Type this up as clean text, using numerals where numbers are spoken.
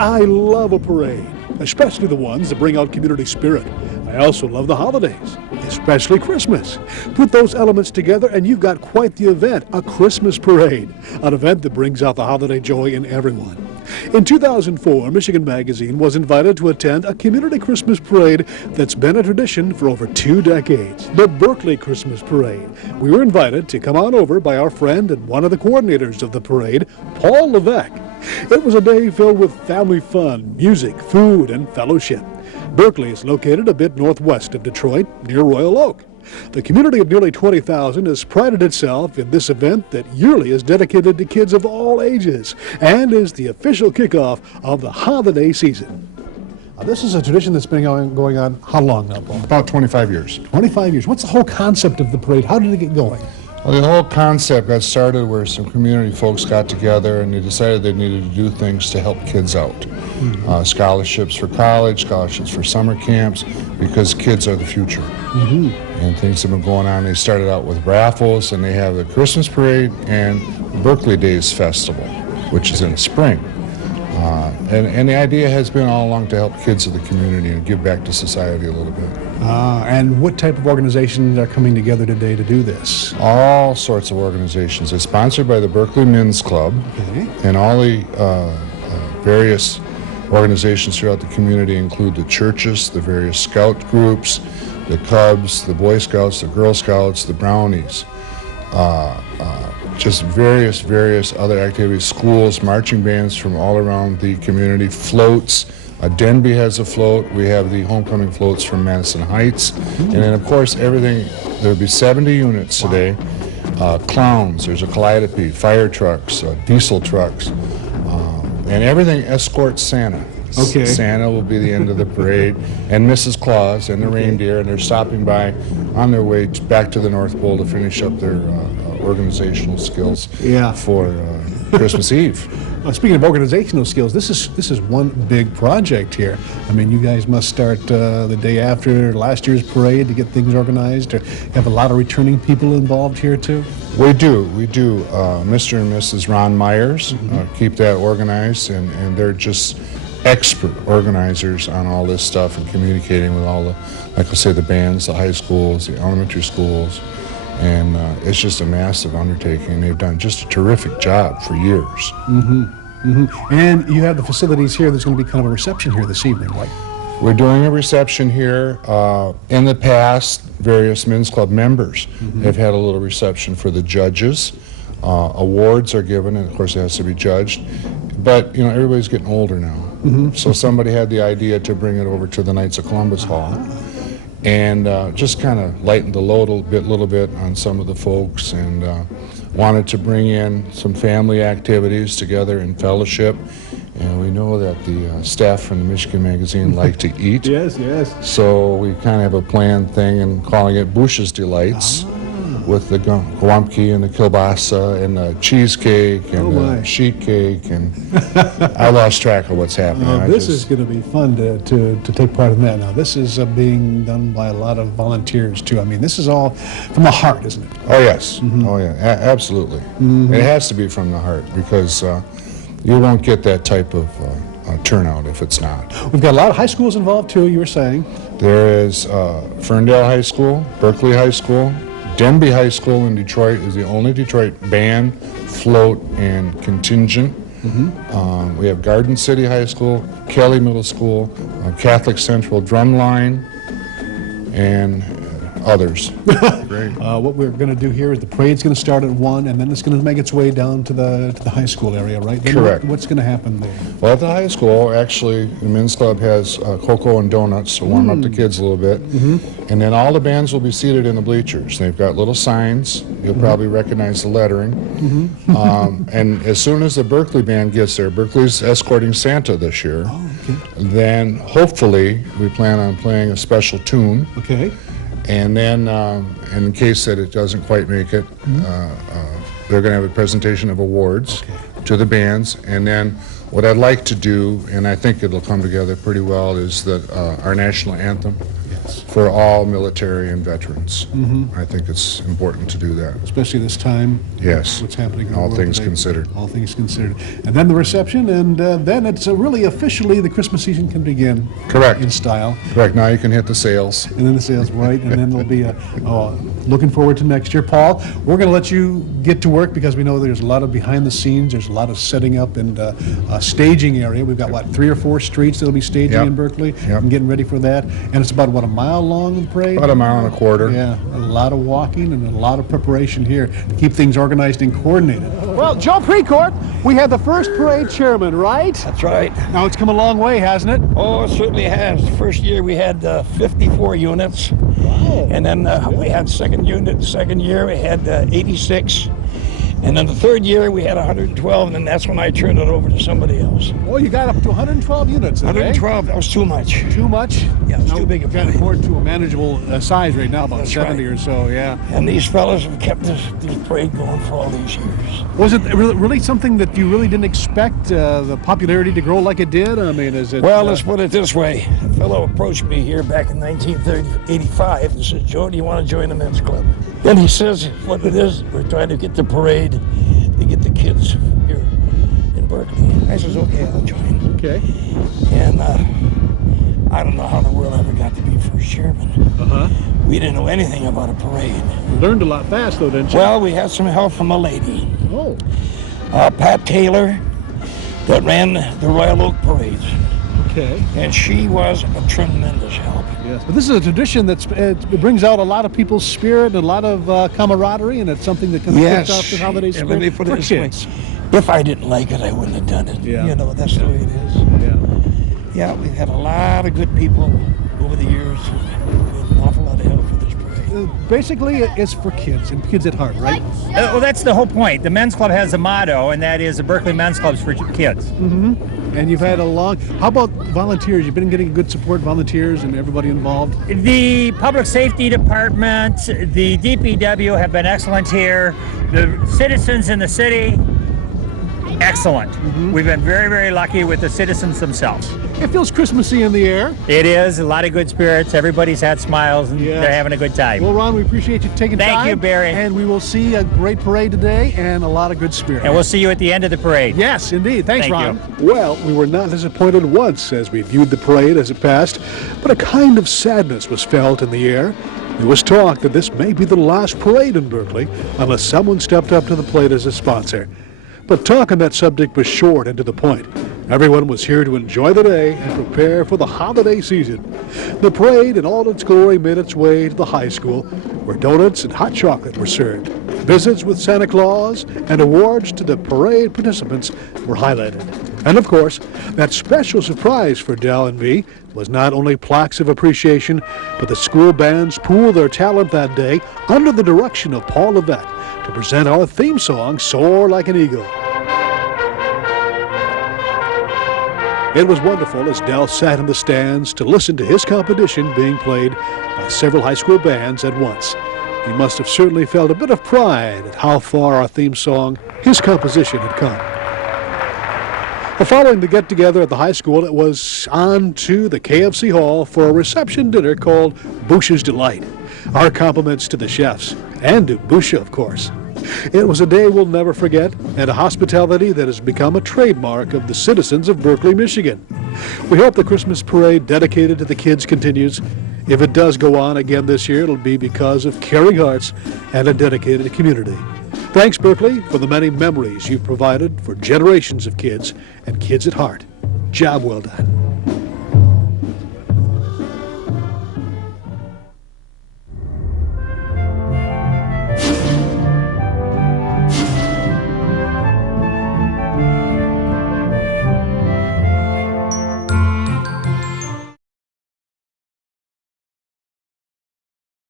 I love a parade, especially the ones that bring out community spirit. I also love the holidays, especially Christmas. Put those elements together and you've got quite the event, a Christmas parade, an event that brings out the holiday joy in everyone. In 2004, Michigan Magazine was invited to attend a community Christmas parade that's been a tradition for over 2 decades, the Berkley Christmas Parade. We were invited to come on over by our friend and one of the coordinators of the parade, Paul Levesque. It was a day filled with family fun, music, food, and fellowship. Berkley is located a bit northwest of Detroit, near Royal Oak. The community of nearly 20,000 has prided itself in this event that yearly is dedicated to kids of all ages and is the official kickoff of the holiday season. This is a tradition that's been going on how long now, Paul? About 25 years. 25 years. What's the whole concept of the parade? How did it get going? Well, the whole concept got started where some community folks got together and they decided they needed to do things to help kids out. Scholarships for college, scholarships for summer camps, because kids are the future. And things have been going on. They started out with raffles, and they have the Christmas parade and Berkley Days Festival, which is in the spring. And the idea has been all along to help kids of the community and give back to society a little bit. And what type of organizations are coming together today to do this? All sorts of organizations. It's sponsored by the Berkley Men's Club, and all the various organizations throughout the community include the churches, the various scout groups, the Cubs, the Boy Scouts, the Girl Scouts, the Brownies, just various other activities, schools, marching bands from all around the community, floats. Denby has a float. We have the homecoming floats from Madison Heights. And then, of course, everything, there'll be 70 units today. Clowns, there's a calliope, fire trucks, diesel trucks, and everything escorts Santa. Okay. Santa will be the end of the parade, and Mrs. Claus and the reindeer, and they're stopping by on their way back to the North Pole to finish up their organizational skills for Christmas Eve. Speaking of organizational skills, this is one big project here. I mean, you guys must start the day after last year's parade to get things organized. Or have a lot of returning people involved here too? We do. Mr. and Mrs. Ron Myers keep that organized, and they're just expert organizers on all this stuff and communicating with all the, like I say, the bands, the high schools, the elementary schools. And it's just a massive undertaking. They've done just a terrific job for years. And you have the facilities here. There's going to be kind of a reception here this evening, right? We're doing a reception here. In the past, various Men's Club members have had a little reception for the judges. Awards are given, and of course it has to be judged. But, you know, everybody's getting older now. So somebody had the idea to bring it over to the Knights of Columbus Hall. And just kind of lightened the load a little bit on some of the folks, and wanted to bring in some family activities together in fellowship. And we know that the staff from the Michigan Magazine like to eat. Yes. So we kind of have a planned thing and calling it Bush's Delights, with the guamki and the kielbasa and the cheesecake and the sheet cake, and I lost track of what's happening. This is going to be fun to take part in that. Now, this is being done by a lot of volunteers, too. I mean, this is all from the heart, isn't it? Oh, yes. Oh, yeah. Absolutely. It has to be from the heart, because you won't get that type of turnout if it's not. We've got a lot of high schools involved, too, you were saying. There is Ferndale High School, Berkley High School, Denby High School in Detroit is the only Detroit band, float, and contingent. We have Garden City High School, Kelly Middle School, Catholic Central Drumline, and others. Great. What we're going to do here is the parade's going to start at 1, and then it's going to make its way down to the high school area, right? Then Correct. What's going to happen there? Well, at the high school, actually, the men's club has cocoa and donuts to warm up the kids a little bit. And then all the bands will be seated in the bleachers. They've got little signs. You'll probably recognize the lettering. And as soon as the Berkley band gets there, Berkley's escorting Santa this year. Then hopefully we plan on playing a special tune. And then, in case that it doesn't quite make it, they're going to have a presentation of awards to the bands. And then what I'd like to do, and I think it'll come together pretty well, is that our national anthem Yes. for all military and veterans. I think it's important to do that. Especially this time. Yes. What's happening in the All world things today. considered. All things considered. And then the reception, and then it's really officially the Christmas season can begin. Correct. In style. Correct. Now you can hit the sales. And then the sales, right, and then there'll be looking forward to next year. Paul, we're going to let you get to work because we know there's a lot of behind the scenes, there's a lot of setting up and staging area. We've got, 3 or 4 streets that'll be staging Yep. in Berkley. Yep. And getting ready for that. And it's about, a mile long, the parade? About a mile and a quarter. Yeah, a lot of walking and a lot of preparation here to keep things organized and coordinated. Well, Joe Precourt, we had the first parade chairman, right? That's right. Now it's come a long way, hasn't it? Oh, it certainly has. The first year we had 54 units. Wow. And then we had second unit. The second year we had 86. And then the third year we had 112, and then that's when I turned it over to somebody else. Oh, you got up to 112 units. 112, that was too much. Too much? Yeah, it's too big a Can't parade. afford to a manageable size right now, about That's 70 right. or so, yeah. And these fellas have kept this parade going for all these years. Was it really something that you really didn't expect the popularity to grow like it did? I mean, is it... Well, let's put it this way. A fellow approached me here back in 1985 and said, Joe, do you want to join the men's club? And he says, what it is, we're trying to get the parade to get the kids here in Berkeley. I says, okay, I'll join. Okay. And I don't know how in the world I ever got to be first chairman. Uh-huh. We didn't know anything about a parade. Learned a lot fast, though, didn't you? Well, we had some help from a lady, Oh. Pat Taylor, that ran the Royal Oak parades. Okay. And she was a tremendous help. Yes. But this is a tradition it brings out a lot of people's spirit and a lot of camaraderie, and it's something that kind of kicks off the holiday And spirit let me put it for this way. kids. If I didn't like it, I wouldn't have done it. Yeah. You know, that's the way it is. Yeah. Yeah, we've had a lot of good people over the years. An awful lot of help for this parade. Basically, it's for kids and kids at heart, right? Well, that's the whole point. The men's club has a motto, and that is the Berkeley Men's Club's for kids. And you've had how about volunteers? You've been getting good support, volunteers and everybody involved? The Public Safety Department, the DPW have been excellent here. The citizens in the city, excellent. We've been very, very lucky with the citizens themselves. It feels Christmassy in the air. It is a lot of good spirits. Everybody's had smiles, and Yes. they're having a good time. Well, Ron, we appreciate you taking time. Thank you, Barry. And we will see a great parade today and a lot of good spirit. And we'll see you at the end of the parade. Yes, indeed. Thanks, Thank Ron. Well, we were not disappointed once as we viewed the parade as it passed, but a kind of sadness was felt in the air. There was talk that this may be the last parade in Berkeley unless someone stepped up to the plate as a sponsor. But talk on that subject was short and to the point. Everyone was here to enjoy the day and prepare for the holiday season. The parade in all its glory made its way to the high school, where donuts and hot chocolate were served. Visits with Santa Claus and awards to the parade participants were highlighted. And of course, that special surprise for Dell and me was not only plaques of appreciation, but the school bands pooled their talent that day under the direction of Paul Levesque to present our theme song, Soar Like an Eagle. It was wonderful as Dell sat in the stands to listen to his competition being played by several high school bands at once. He must have certainly felt a bit of pride at how far our theme song, his composition, had come. Following the get-together at the high school, it was on to the KFC Hall for a reception dinner called Boucher's Delight. Our compliments to the chefs, and to Boucher, of course. It was a day we'll never forget, and a hospitality that has become a trademark of the citizens of Berkley, Michigan. We hope the Christmas parade dedicated to the kids continues. If it does go on again this year, it'll be because of caring hearts and a dedicated community. Thanks, Berkeley, for the many memories you've provided for generations of kids and kids at heart. Job well done.